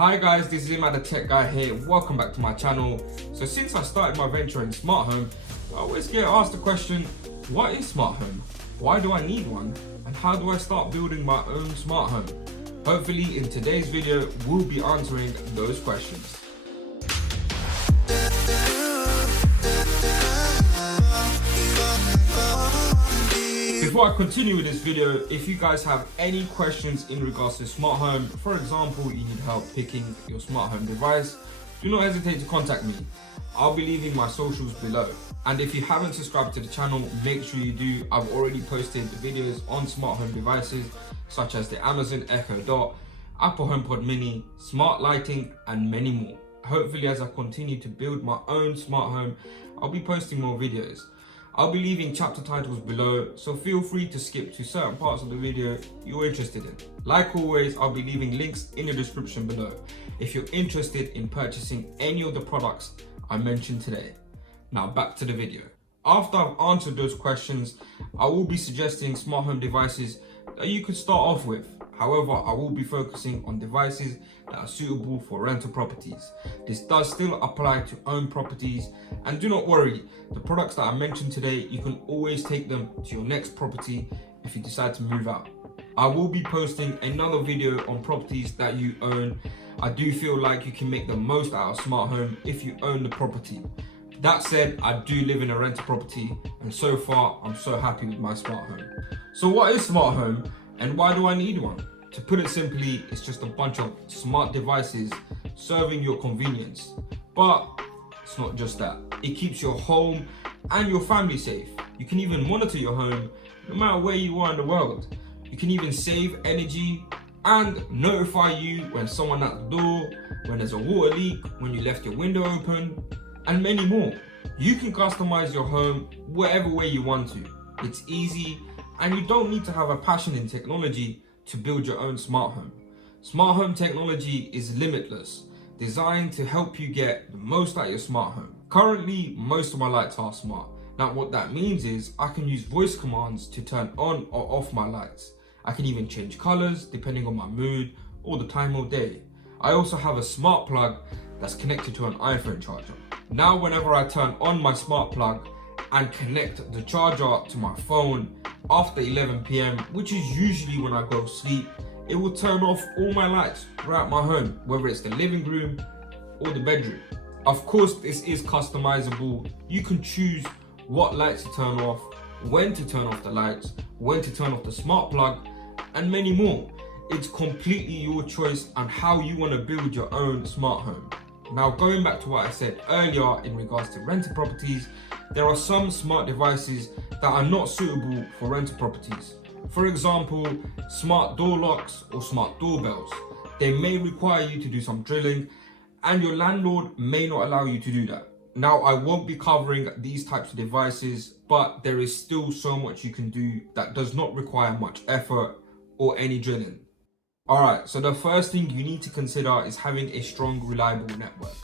Hi guys, this is Imad the Tech Guy here. Welcome back to my channel. So since I started my venture in smart home, I always get asked the question, what is smart home? Why do I need one? And how do I start building my own smart home? Hopefully in today's video, we'll be answering those questions. Before I continue with this video, if you guys have any questions in regards to smart home, for example, you need help picking your smart home device, do not hesitate to contact me. I'll be leaving my socials below. And if you haven't subscribed to the channel, make sure you do. I've already posted videos on smart home devices such as the Amazon Echo Dot, Apple HomePod Mini, smart lighting, and many more. Hopefully, as I continue to build my own smart home, I'll be posting more videos. I'll be leaving chapter titles below, so feel free to skip to certain parts of the video you're interested in. Like always, I'll be leaving links in the description below if you're interested in purchasing any of the products I mentioned today. Now back to the video. After I've answered those questions, I will be suggesting smart home devices that you could start off with. However, I will be focusing on devices that are suitable for rental properties. This does still apply to owned properties, and do not worry, the products that I mentioned today, you can always take them to your next property if you decide to move out. I will be posting another video on properties that you own. I do feel like you can make the most out of smart home if you own the property. That said, I do live in a rental property, and so far I'm so happy with my smart home. So what is smart home and why do I need one? To put it simply, it's just a bunch of smart devices serving your convenience. But it's not just that. It keeps your home and your family safe. You can even monitor your home no matter where you are in the world. You can even save energy and notify you when someone at the door, when there's a water leak, when you left your window open, and many more. You can customize your home whatever way you want to. It's easy, and you don't need to have a passion in technology to build your own smart home. Smart home technology is limitless, designed to help you get the most out of your smart home. Currently, most of my lights are smart. Now what that means is I can use voice commands to turn on or off my lights. I can even change colors depending on my mood or the time of day. I also have a smart plug that's connected to an iPhone charger. Now whenever I turn on my smart plug and connect the charger to my phone after 11 PM, which is usually when I go to sleep, it will turn off all my lights throughout my home, whether it's the living room or the bedroom. Of course, this is customizable. You can choose what lights to turn off, when to turn off the lights, when to turn off the smart plug, and many more. It's completely your choice on how you want to build your own smart home. Now going back to what I said earlier in regards to rental properties, there are some smart devices that are not suitable for rental properties. For example, smart door locks or smart doorbells. They may require you to do some drilling, and your landlord may not allow you to do that. Now I won't be covering these types of devices, but there is still so much you can do that does not require much effort or any drilling. Alright, so the first thing you need to consider is having a strong, reliable network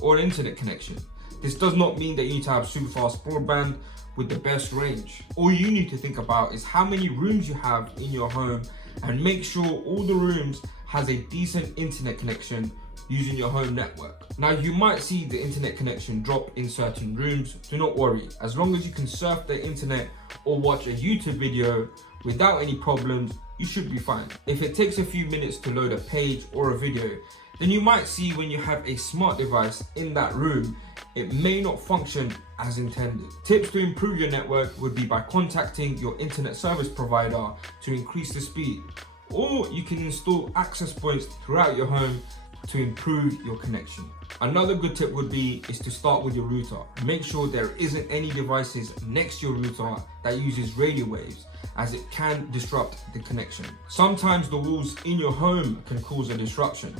or an internet connection. This does not mean that you need to have super fast broadband with the best range. All you need to think about is how many rooms you have in your home and make sure all the rooms has a decent internet connection using your home network. Now you might see the internet connection drop in certain rooms. Do not worry, as long as you can surf the internet or watch a YouTube video without any problems, you should be fine. If it takes a few minutes to load a page or a video, then you might see when you have a smart device in that room, it may not function as intended. Tips to improve your network would be by contacting your internet service provider to increase the speed, or you can install access points throughout your home to improve your connection. Another good tip would be is to start with your router. Make sure there isn't any devices next to your router that uses radio waves, as it can disrupt the connection. Sometimes the walls in your home can cause a disruption.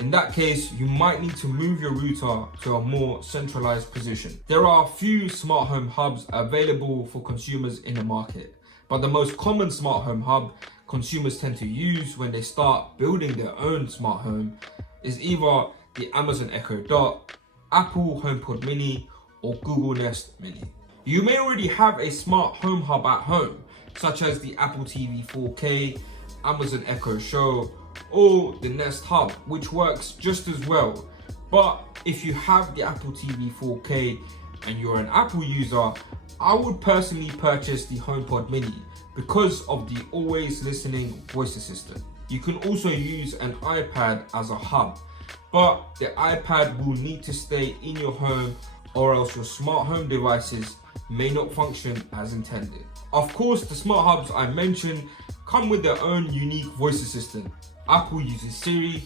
In that case, you might need to move your router to a more centralized position. There are a few smart home hubs available for consumers in the market, but the most common smart home hub consumers tend to use when they start building their own smart home is either the Amazon Echo Dot, Apple HomePod Mini, or Google Nest Mini. You may already have a smart home hub at home, such as the Apple TV 4K, Amazon Echo Show, or the Nest Hub, which works just as well. But if you have the Apple TV 4K and you're an Apple user, I would personally purchase the HomePod Mini because of the always listening voice assistant. You can also use an iPad as a hub, but the iPad will need to stay in your home or else your smart home devices may not function as intended. Of course, the smart hubs I mentioned come with their own unique voice assistant. Apple uses Siri,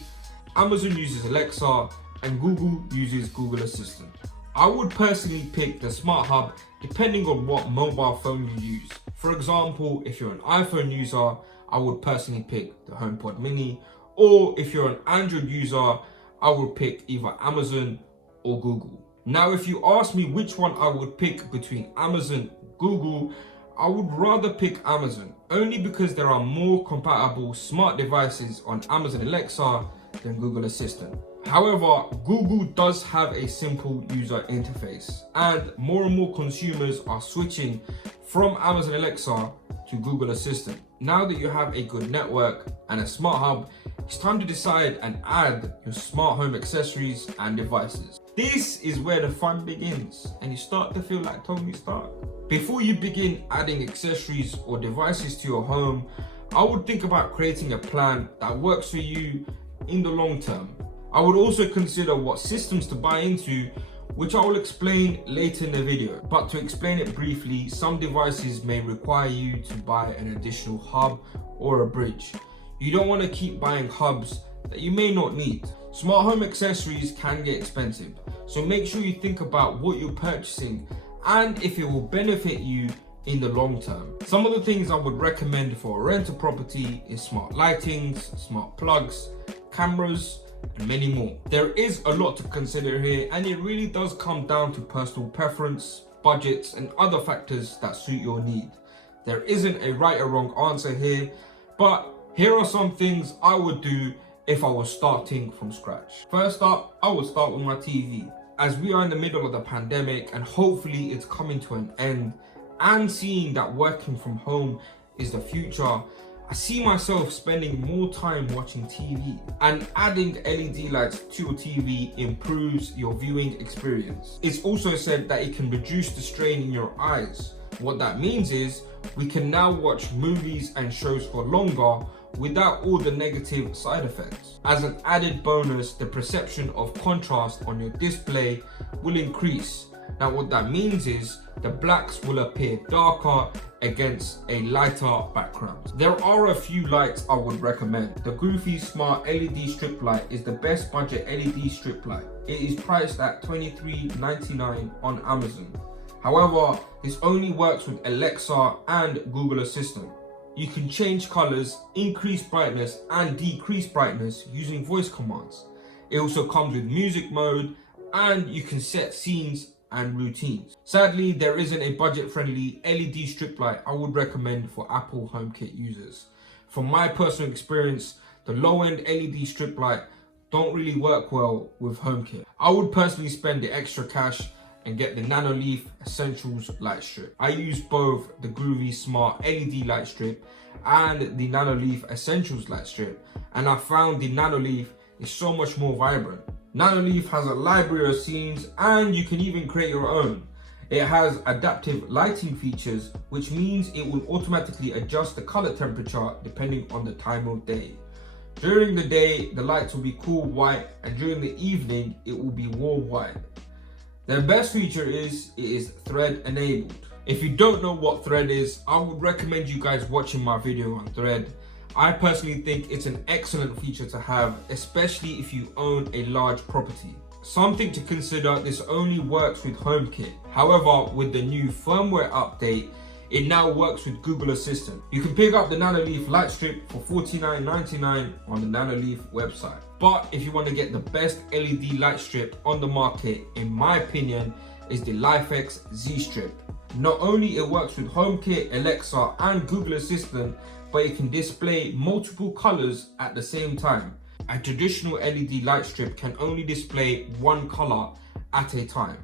Amazon uses Alexa, and Google uses Google Assistant. I would personally pick the smart hub depending on what mobile phone you use. For example, if you're an iPhone user, I would personally pick the HomePod Mini, or if you're an Android user, I would pick either Amazon or Google. Now, if you ask me which one I would pick between Amazon and Google, I would rather pick Amazon, only because there are more compatible smart devices on Amazon Alexa than Google Assistant. However, Google does have a simple user interface, and more consumers are switching from Amazon Alexa to Google Assistant. Now that you have a good network and a smart hub, it's time to decide and add your smart home accessories and devices. This is where the fun begins, and you start to feel like Tony Stark. Before you begin adding accessories or devices to your home, I would think about creating a plan that works for you in the long term. I would also consider what systems to buy into, which I will explain later in the video. But to explain it briefly, some devices may require you to buy an additional hub or a bridge. You don't want to keep buying hubs that you may not need. Smart home accessories can get expensive, so make sure you think about what you're purchasing and if it will benefit you in the long term. Some of the things I would recommend for a rental property is smart lightings, smart plugs, cameras, and many more. There is a lot to consider here, and it really does come down to personal preference, budgets, and other factors that suit your need. There isn't a right or wrong answer here, but here are some things I would do if I was starting from scratch. First up, I would start with my TV. As we are in the middle of the pandemic and hopefully it's coming to an end, and seeing that working from home is the future, I see myself spending more time watching TV, and adding LED lights to your TV improves your viewing experience. It's also said that it can reduce the strain in your eyes. What that means is we can now watch movies and shows for longer without all the negative side effects. As an added bonus, the perception of contrast on your display will increase. Now what that means is the blacks will appear darker against a lighter background. There are a few lights I would recommend. The Goofy Smart LED Strip Light is the best budget LED strip light. It is priced at $23.99 on Amazon. However, this only works with Alexa and Google Assistant. You can change colors, increase brightness and decrease brightness using voice commands. It also comes with music mode, and you can set scenes and routines. Sadly, there isn't a budget-friendly LED strip light I would recommend for Apple HomeKit users. From my personal experience, the low-end LED strip light don't really work well with HomeKit. I would personally spend the extra cash and get the Nanoleaf Essentials light strip. I use both the Groovy Smart LED light strip and the Nanoleaf Essentials light strip, and I found the Nanoleaf is so much more vibrant. Nanoleaf has a library of scenes, and you can even create your own. It has adaptive lighting features, which means it will automatically adjust the color temperature depending on the time of day. During the day, the lights will be cool white, and during the evening, it will be warm white. Their best feature is it is Thread enabled. If you don't know what Thread is, I would recommend you guys watching my video on Thread. I personally think it's an excellent feature to have, especially if you own a large property. Something to consider, this only works with HomeKit. However, with the new firmware update, it now works with Google Assistant. You can pick up the Nanoleaf light strip for $49.99 on the Nanoleaf website. But if you want to get the best LED light strip on the market, in my opinion, is the LIFX Z Strip. Not only it works with HomeKit, Alexa and Google Assistant, but it can display multiple colors at the same time. A traditional LED light strip can only display one color at a time,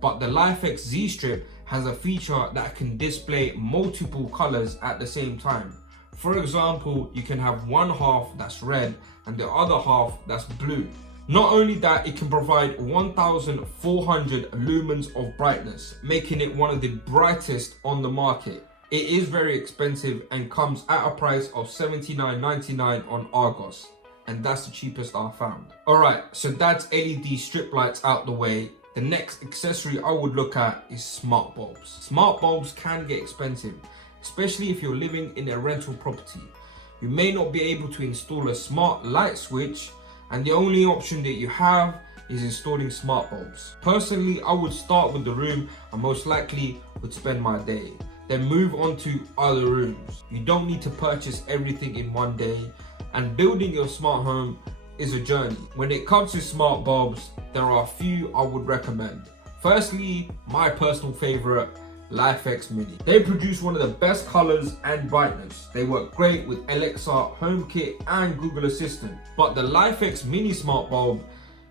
but the LIFX Z Strip has a feature that can display multiple colors at the same time. For example, you can have one half that's red and the other half that's blue. Not only that, it can provide 1400 lumens of brightness, making it one of the brightest on the market. It is very expensive and comes at a price of $79.99 on Argos, and that's the cheapest I found. Alright, so that's LED strip lights out the way. The next accessory I would look at is smart bulbs. Smart bulbs can get expensive, especially if you're living in a rental property. You may not be able to install a smart light switch, and the only option that you have is installing smart bulbs. Personally, I would start with the room I most likely would spend my day, then move on to other rooms. You don't need to purchase everything in one day, and building your smart home is a journey. When it comes to smart bulbs, there are a few I would recommend. Firstly, my personal favorite, LIFX Mini. They produce one of the best colors and brightness. They work great with Alexa, HomeKit and Google Assistant. But the LIFX Mini smart bulb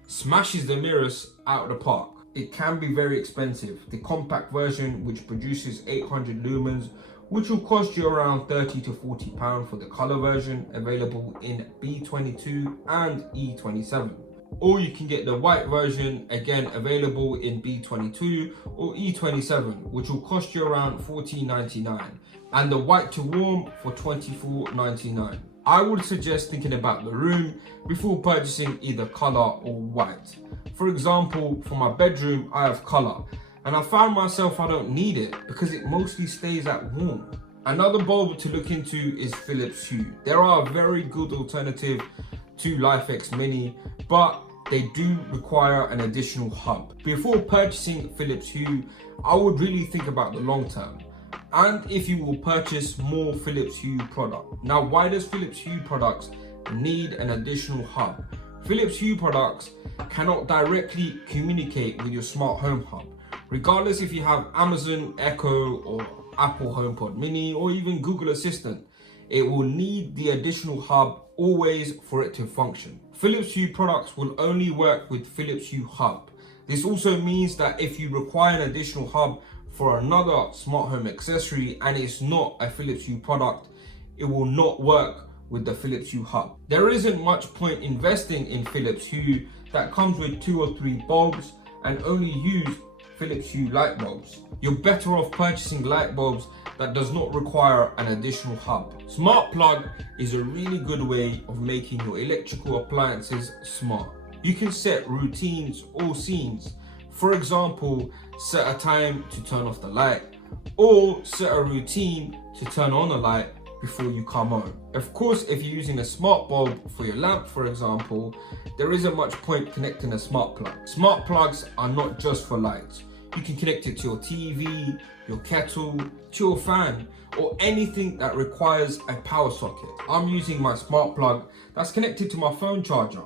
smashes the mirrors out of the park. It can be very expensive. The compact version, which produces 800 lumens, which will cost you around £30 to £40 for the color version, available in B22 and E27. Or you can get the white version, again available in B22 or E27, which will cost you around $14.99, and the white to warm for $24.99. I would suggest thinking about the room before purchasing either color or white. For example, for my bedroom, I have color, and I found myself I don't need it because it mostly stays at warm. Another bulb to look into is Philips Hue. They are a very good alternative to LIFX Mini, but they do require an additional hub. Before purchasing Philips Hue, I would really think about the long term, and if you will purchase more Philips Hue product. Now, why does Philips Hue products need an additional hub? Philips Hue products cannot directly communicate with your smart home hub. Regardless if you have Amazon Echo or Apple HomePod Mini or even Google Assistant, it will need the additional hub always for it to function. Philips Hue products will only work with Philips Hue hub. This also means that if you require an additional hub for another smart home accessory and it's not a Philips Hue product, it will not work with the Philips Hue hub. There isn't much point investing in Philips Hue that comes with 2 or 3 bulbs and only use Philips Hue light bulbs. You're better off purchasing light bulbs that does not require an additional hub. Smart plug is a really good way of making your electrical appliances smart. You can set routines or scenes. For example, set a time to turn off the light, or set a routine to turn on the light before you come home. Of course, if you're using a smart bulb for your lamp, for example, there isn't much point connecting a smart plug. Smart plugs are not just for lights. You can connect it to your TV, your kettle, to your fan, or anything that requires a power socket. I'm using my smart plug that's connected to my phone charger.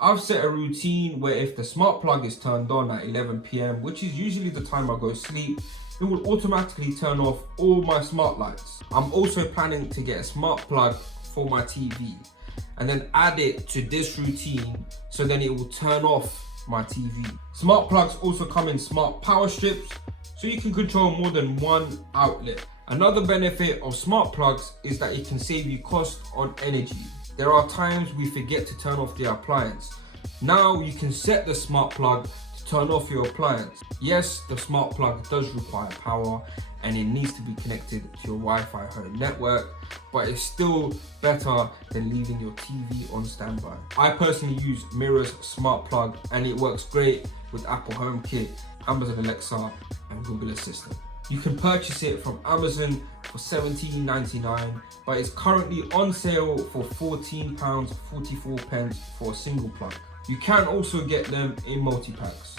I've set a routine where if the smart plug is turned on at 11 PM, which is usually the time I go to sleep, it will automatically turn off all my smart lights. I'm also planning to get a smart plug for my TV and then add it to this routine so then it will turn off my TV. Smart plugs also come in smart power strips, so you can control more than one outlet. Another benefit of smart plugs is that it can save you cost on energy. There are times we forget to turn off the appliance. Now you can set the smart plug to turn off your appliance. Yes, the smart plug does require power and it needs to be connected to your Wi-Fi home network, but it's still better than leaving your TV on standby. I personally use Mirror's smart plug and it works great with Apple HomeKit, Amazon Alexa and Google Assistant. You can purchase it from Amazon for $17.99, but it's currently on sale for £14.44 for a single plug. You can also get them in multi-packs.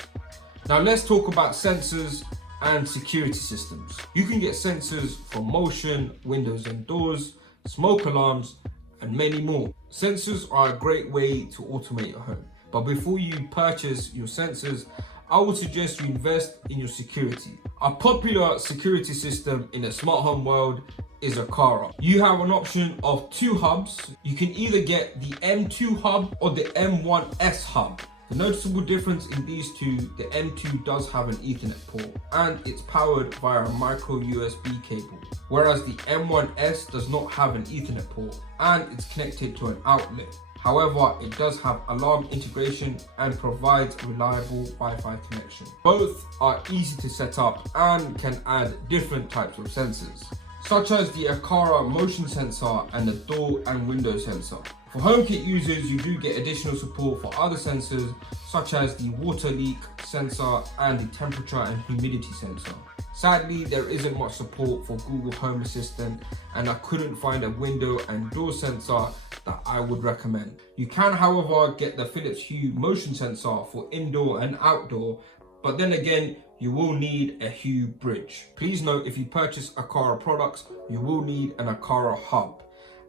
Now let's talk about sensors and security systems. You can get sensors for motion, windows and doors, smoke alarms, and many more. Sensors are a great way to automate your home. But before you purchase your sensors, I would suggest you invest in your security. A popular security system in the smart home world is Aqara. You have an option of 2 hubs. You can either get the M2 hub or the M1S hub. The noticeable difference in these two, the M2 does have an Ethernet port and it's powered via a micro USB cable, whereas the M1S does not have an Ethernet port and it's connected to an outlet. However, it does have alarm integration and provides reliable Wi-Fi connection. Both are easy to set up and can add different types of sensors, such as the Aqara motion sensor and the door and window sensor. For HomeKit users, you do get additional support for other sensors, such as the water leak sensor and the temperature and humidity sensor. Sadly, there isn't much support for Google Home Assistant, and I couldn't find a window and door sensor that I would recommend. You can, however, get the Philips Hue motion sensor for indoor and outdoor, but then again, you will need a Hue bridge. Please note, if you purchase Aqara products, you will need an Aqara hub.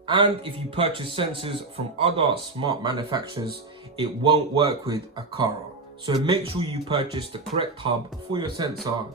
And if you purchase sensors from other smart manufacturers, it won't work with Aqara. So make sure you purchase the correct hub for your sensor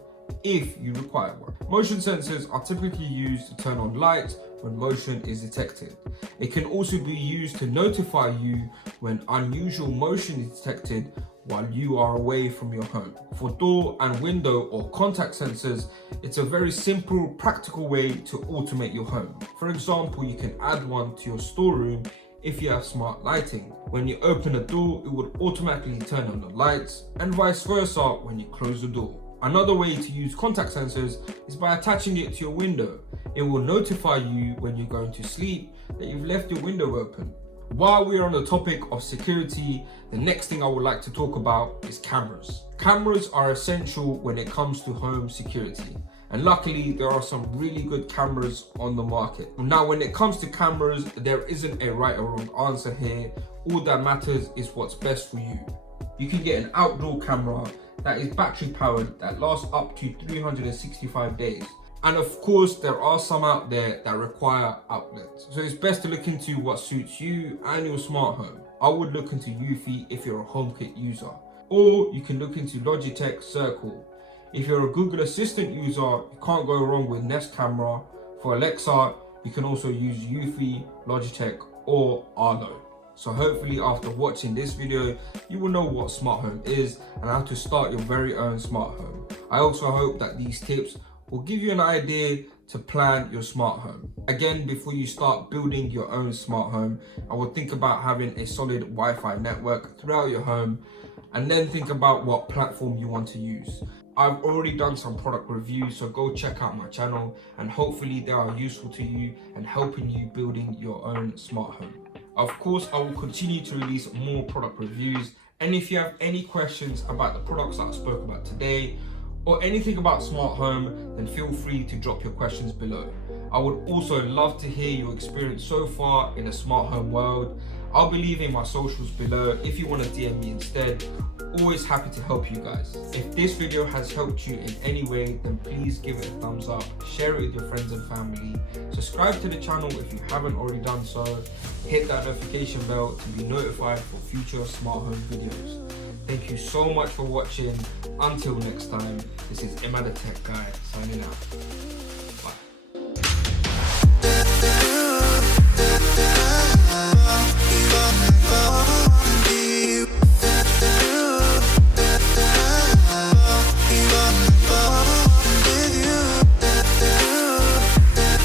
if you require one. Motion sensors are typically used to turn on lights when motion is detected. It can also be used to notify you when unusual motion is detected while you are away from your home. For door and window or contact sensors, it's a very simple, practical way to automate your home. For example, you can add one to your storeroom if you have smart lighting. When you open a door, it would automatically turn on the lights, and vice versa when you close the door. Another way to use contact sensors is by attaching it to your window. It will notify you when you're going to sleep that you've left your window open. While we're on the topic of security, the next thing I would like to talk about is cameras. Cameras are essential when it comes to home security, and luckily there are some really good cameras on the market. Now, when it comes to cameras, there isn't a right or wrong answer here. All that matters is what's best for you. You can get an outdoor camera that is battery powered that lasts up to 365 days. And of course, there are some out there that require outlets. So it's best to look into what suits you and your smart home. I would look into Eufy if you're a HomeKit user, or you can look into Logitech Circle. If you're a Google Assistant user, you can't go wrong with Nest Camera. For Alexa, you can also use Eufy, Logitech, or Arlo. So hopefully after watching this video, you will know what smart home is and how to start your very own smart home. I also hope that these tips will give you an idea to plan your smart home. Again, before you start building your own smart home, I would think about having a solid Wi-Fi network throughout your home, and then think about what platform you want to use. I've already done some product reviews, so go check out my channel, and hopefully they are useful to you and helping you building your own smart home. Of course, I will continue to release more product reviews, and if you have any questions about the products that I spoke about today, or anything about smart home, then feel free to drop your questions below. I would also love to hear your experience so far in the smart home world. I'll be leaving my socials below if you want to DM me instead. Always happy to help you guys. If this video has helped you in any way, then please give it a thumbs up, share it with your friends and family, subscribe to the channel if you haven't already done so, hit that notification bell to be notified for future smart home videos. Thank you so much for watching. Until next time, this is Emma the Tech Guy signing out.